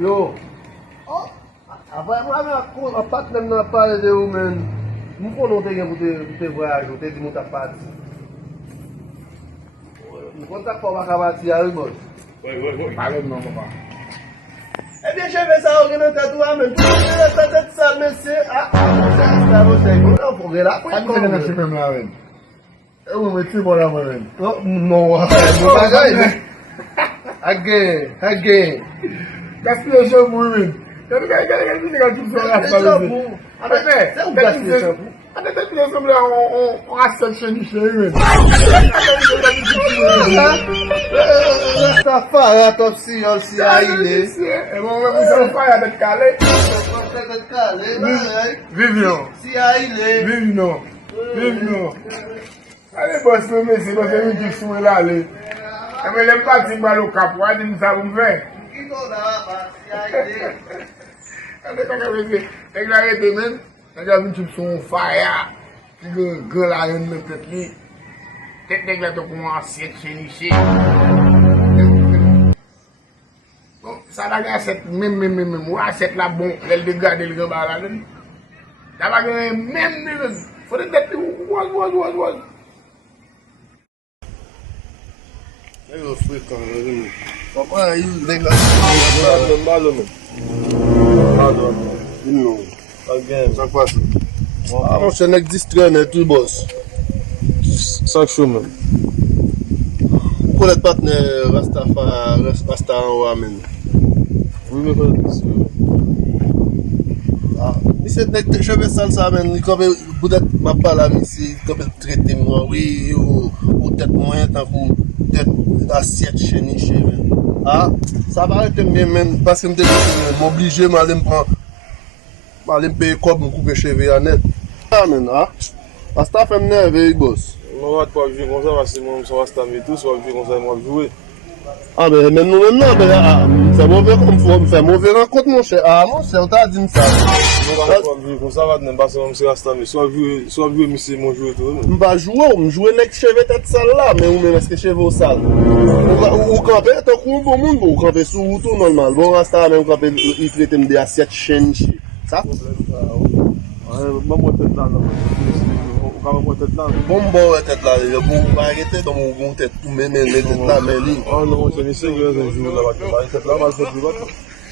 Yo, apre mwen a pat lem nan pale de ou men, mwen konon te gen pou te voyaj, ou te di mwen ta pat. Mwen kontak pa wak avati a yon boss. Pale nan papa. Ebyen cheve sa ou gen nan tatou a men, pou gen nan tatou sa men se, sa vose, konan pou gen la pou An te gen nan chefe mla ven. E ou mwen ti bon la mwen. Non, mwen bagay men. Again. Gaspille shampoo men. Kani kan tout son rasta le. Se ou gaspille shampoo? Ate te pile semble on aset cheniche men. Rastafari top si yon si a ile. E mwen se faya det kale. Vivian. Si a ile. Vivian. Ale boss men se boss men dik sou la le. E men lem pati mbalo kap wadi msa pou mwen. Kiko da si a ile. Ate kaka wese. Ek la rete men. Ek la vin chup son faya. Ki ge la yon men tet li. Tet dek la to kou aset cheniche. Bon, sa la gen aset men. Ou aset la bon. El de gade el gen bala den. Da la gen men. Fote tet li waz. Yo frekan men. Papa yon dek la. Malo men. Non. Again. Sak pasi. Mwen se nek distren tout boss. Sak show men. Ou konet patne Rasta an wa men. Oui men konet. Mi se nek cheve salsa men. Li kope boudet mapala mi si. Kope trete mwen. Oui ou tet mwen tan kou tet asyet cheniche men. Sa va rete mwen men. Paske mte m'oblige m'alem pran. M'alem peye kob m'koupe cheve anet. Men Rasta fem nerve yi boss. Mwen vat pa vye kon sa vase mwen son Rasta me tou. So vye kon sa mwen vye. Ben men nou men nan. Fè mouve renkont mon chè. Mon chè, ou ta di msa. Mwen vat pa vye kon sa vat nen base mwen se Rasta me. So vye mi se mwen jwe tou. Mba jwe ou, mjwe nek cheve tet sal la. Men ou men eske cheve ou sal. Ou kampe, te kou bon moun. Ou kampe sou woutou normal. Bon Rasta men ou kampe yi trete mde asyet chenchi. Sa? Mwen mwen tet lan nan. Mwen tet lan. Bon mwen tet la. Bon ou arete don mwen tet tou men tet la men li. An nan mwen chenise gwen zen jwe la vat. Tet la mal fet li vat.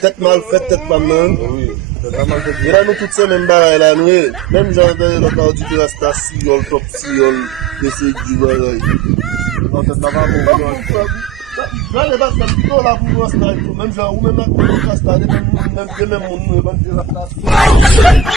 Tet mal fet, tet pa men. Oui. Tet la mal fet li. Yera nou tout se men baray la nou e. Mem jante lo ka ou di ki Rasta si yol, top si yol. Dese di baray. Nan tet la vat pou mwen. Jane bat men pito la pou Rasta ito. Mem jan ou men ak pou Rasta. De men moun nou e ban di Rasta.